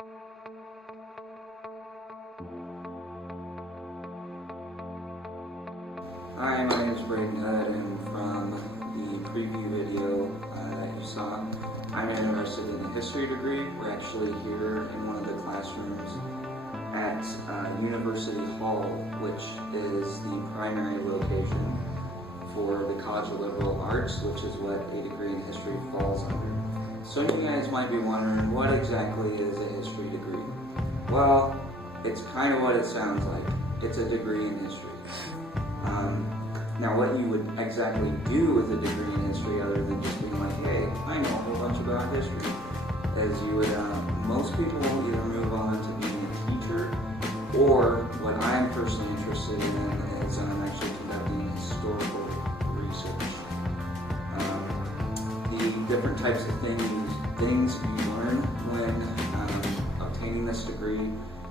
Hi, my name is Braden Hudd, and from the preview video that you saw, I'm interested in a history degree. We're actually here in one of the classrooms at University Hall, which is the primary location for the College of Liberal Arts, which is what a degree in history falls under. So you guys might be wondering, what exactly is a history degree? Well, it's kind of what it sounds like. It's a degree in history. Now what you would exactly do with a degree in history other than just being like, hey, I know a whole bunch about history, is you would, most people either move on to being a teacher, or what I'm personally interested in is actually conducting historical research. The different types of things you learn when obtaining this degree.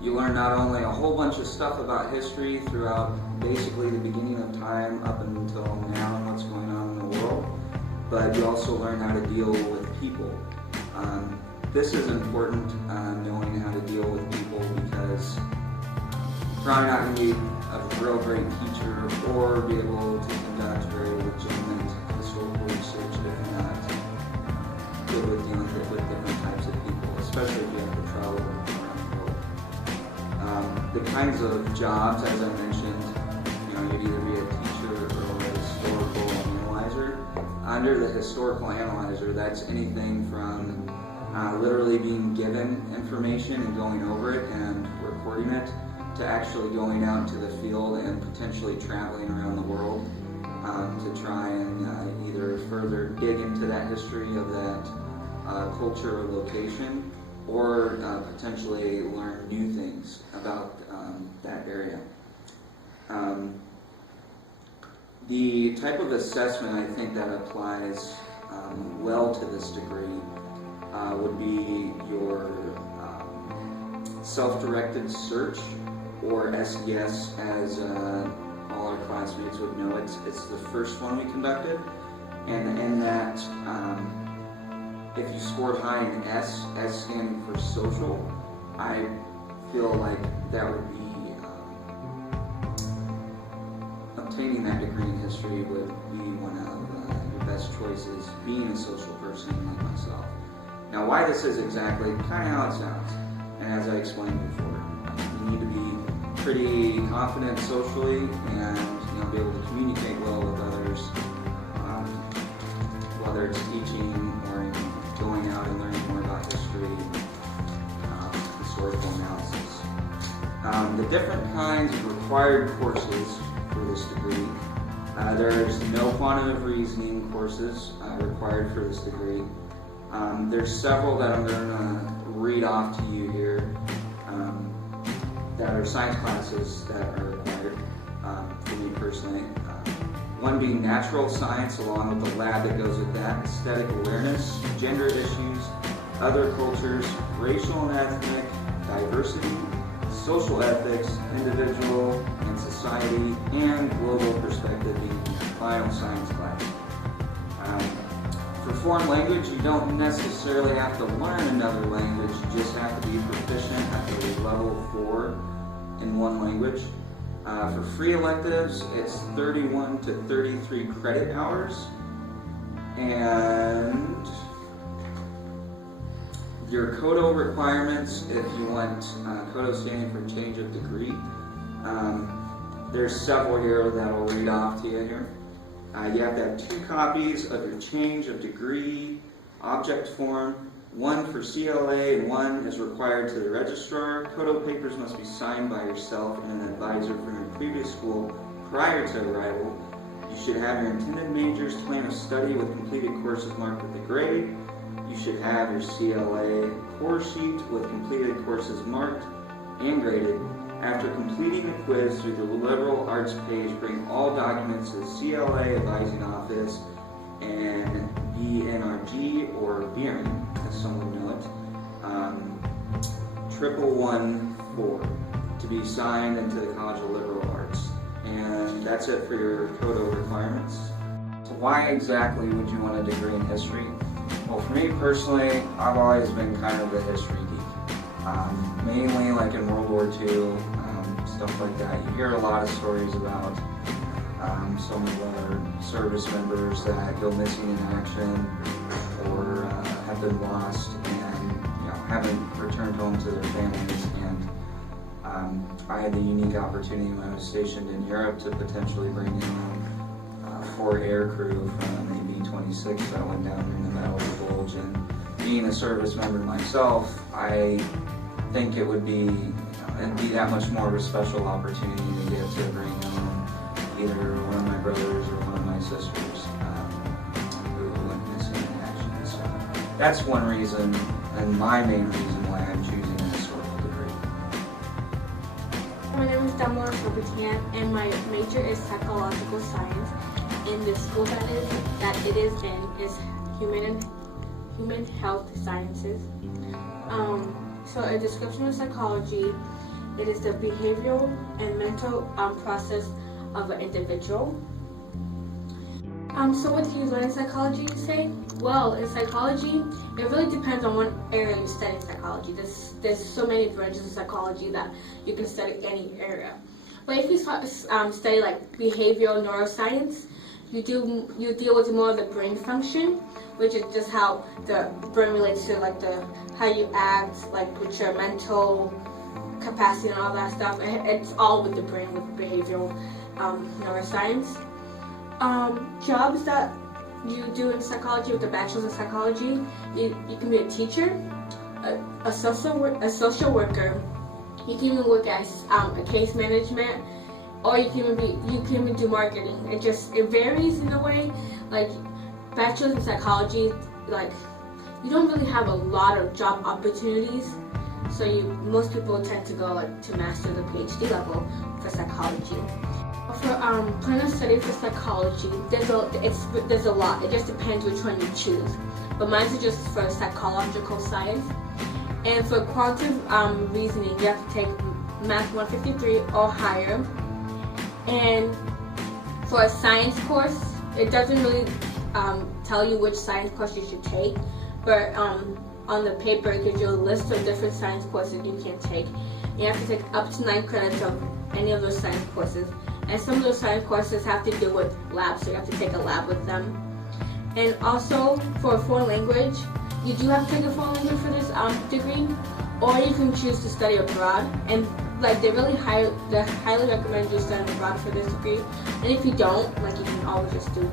You learn not only a whole bunch of stuff about history throughout basically the beginning of time up until now and what's going on in the world, but you also learn how to deal with people. This is important, knowing how to deal with people, because you're probably not going to be a real great teacher or be able to conduct very legitimate historical research if you're not good with dealing with different types of people, especially if you have to travel around the world. The kinds of jobs, as I mentioned, you'd either be a teacher or a historical analyzer. Under the historical analyzer, that's anything from literally being given information and going over it and recording it, to actually going out into the field and potentially traveling around the world to try and either further dig into that history of that culture or location, or potentially learn new things about that area. The type of assessment I think that applies well to this degree would be your self-directed search, or SDS, as all our classmates would know. It's the first one we conducted, and in that, if you scored high in S standing for social, I feel like that would be obtaining that degree in history would be one of your best choices, being a social person like myself. Now, why this is exactly kind of how it sounds, and as I explained before, you need to be pretty confident socially and be able to communicate well with others, whether it's teaching or going out and learning more about history, historical analysis. The different kinds of required courses for this degree. There's no quantitative reasoning courses required for this degree. There's several that I'm going to read off to you here that are science classes that are required for me personally. One being natural science, along with the lab that goes with that, aesthetic awareness, gender issues, other cultures, racial and ethnic diversity, social ethics, individual and society, and global perspective being the final science class. For foreign language, you don't necessarily have to learn another language, you just have to be proficient at the level 4 in one language. For free electives, it's 31 to 33 credit hours, and your CODO requirements, if you want, CODO standing for change of degree, there's several here that I'll read off to you here. You have to have 2 copies of your change of degree object form. 1 for CLA and 1 is required to the registrar. CODO papers must be signed by yourself and an advisor from your previous school prior to arrival. You should have your intended major's plan of study with completed courses marked with a grade. You should have your CLA core sheet with completed courses marked and graded. After completing the quiz through the Liberal Arts page, bring all documents to the CLA advising office and BNRG, or BEARING, as some would know it, 1114, to be signed into the College of Liberal Arts. And that's it for your CODO requirements. So why exactly would you want a degree in history? Well, for me personally, I've always been kind of a history geek. mainly like in World War II, stuff like that. You hear a lot of stories about some of our service members that go missing in action or have been lost and haven't returned home to their families. And I had the unique opportunity when I was stationed in Europe to potentially bring in 4 air crew from a B-26 that went down in the Battle of the Bulge. And being a service member myself, I think it would be that much more of a special opportunity to get to bring home either one of my brothers or one of my sisters who went missing in action. So that's one reason, and my main reason why I'm choosing a historical degree. My name is Damar Sobertian, and my major is psychological science. And the school that it is in is human health sciences. So a description of psychology, it is the behavioral and mental process of an individual. So what do you learn in psychology, you say? Well, in psychology, it really depends on what area you study in psychology. There's so many branches of psychology that you can study any area. But if you study like behavioral neuroscience, you deal with more of the brain function, which is just how the brain relates to like how you act, like with your mental capacity and all that stuff. It's all with the brain, with behavioral neuroscience. Jobs that you do in psychology with the bachelor's in psychology, you can be a teacher, a social worker. You can even work as a case management, or you can even do marketing. It varies in a way. Like bachelor's in psychology, like you don't really have a lot of job opportunities. So most people tend to go like to master the PhD level for psychology. For plan of study for psychology, there's a lot. It just depends which one you choose. But mine is just for psychological science. And for quantitative reasoning, you have to take Math 153 or higher. And for a science course, it doesn't really tell you which science course you should take, but on the paper it gives you a list of different science courses you can take. You have to take up to 9 credits of any of those science courses. And some of those science courses have to do with labs, so you have to take a lab with them. And also, for a foreign language, you do have to take a foreign language for this degree, or you can choose to study abroad. And like they highly recommend you studying abroad for this degree. And if you don't, like you can always just do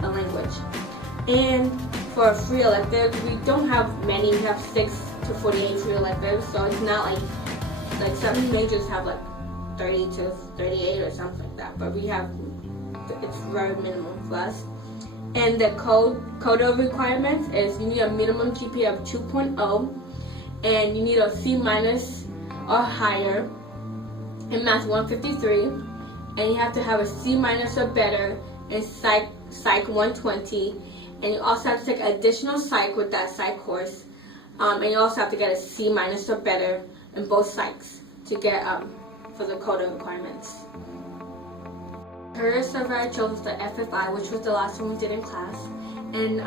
a language. And for free electives, we don't have many. We have 6 to 48 free electives, so it's not like some majors have like 30 to 38 or something like that, but it's very minimum for us. And the code of requirements is you need a minimum GPA of 2.0, and you need a C- or higher in Math 153, and you have to have a C- or better in Psych 120, and you also have to take additional Psych with that Psych course, and you also have to get a C- or better in both Psychs to get for the code of requirements. Career server I chose was the FFI, which was the last one we did in class. And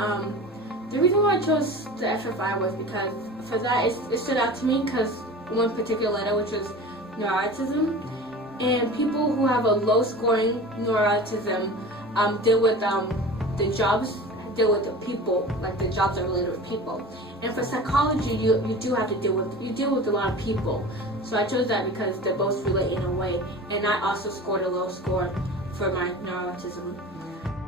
the reason why I chose the FFI was because for that it stood out to me because one particular letter, which was neuroticism, and people who have a low scoring neuroticism deal with the jobs, deal with the people, like the jobs are related with people. And for psychology, you deal with a lot of people. So I chose that because they both relate in a way, and I also scored a low score for my neuroticism.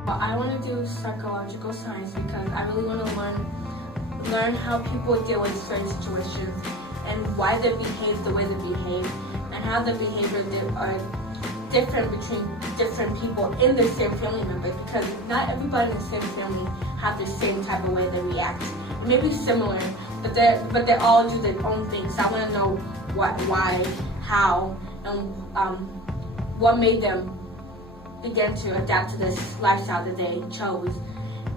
But I want to do psychological science because I really want to learn how people deal with certain situations and why they behave the way they behave, and how the behaviors are different between different people in the same family members, because not everybody in the same family have the same type of way they react. It may be similar, but they all do their own things. So I want to know why, how, and what made them begin to adapt to this lifestyle that they chose.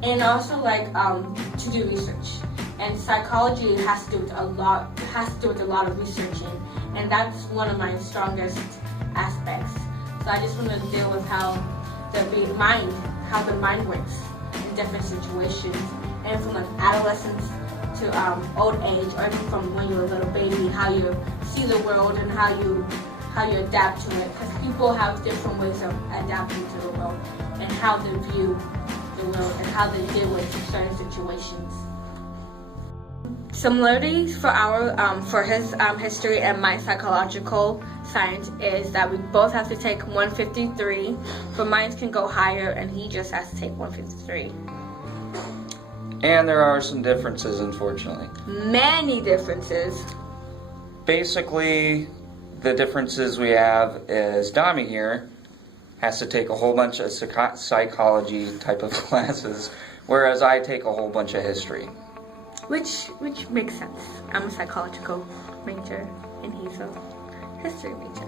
And also to do research. And psychology has to do with a lot of researching, and that's one of my strongest aspects. So I just want to deal with how the mind works in different situations, and from like adolescence old age, or even from when you're a little baby, how you see the world and how you adapt to it. Because people have different ways of adapting to the world and how they view the world and how they deal with certain situations. Similarities for his history and my psychological science is that we both have to take 153, but mine can go higher and he just has to take 153. And there are some differences, unfortunately. Many differences. Basically, the differences we have is Dami here has to take a whole bunch of psychology type of classes, whereas I take a whole bunch of history. Which makes sense. I'm a psychological major and he's a history major.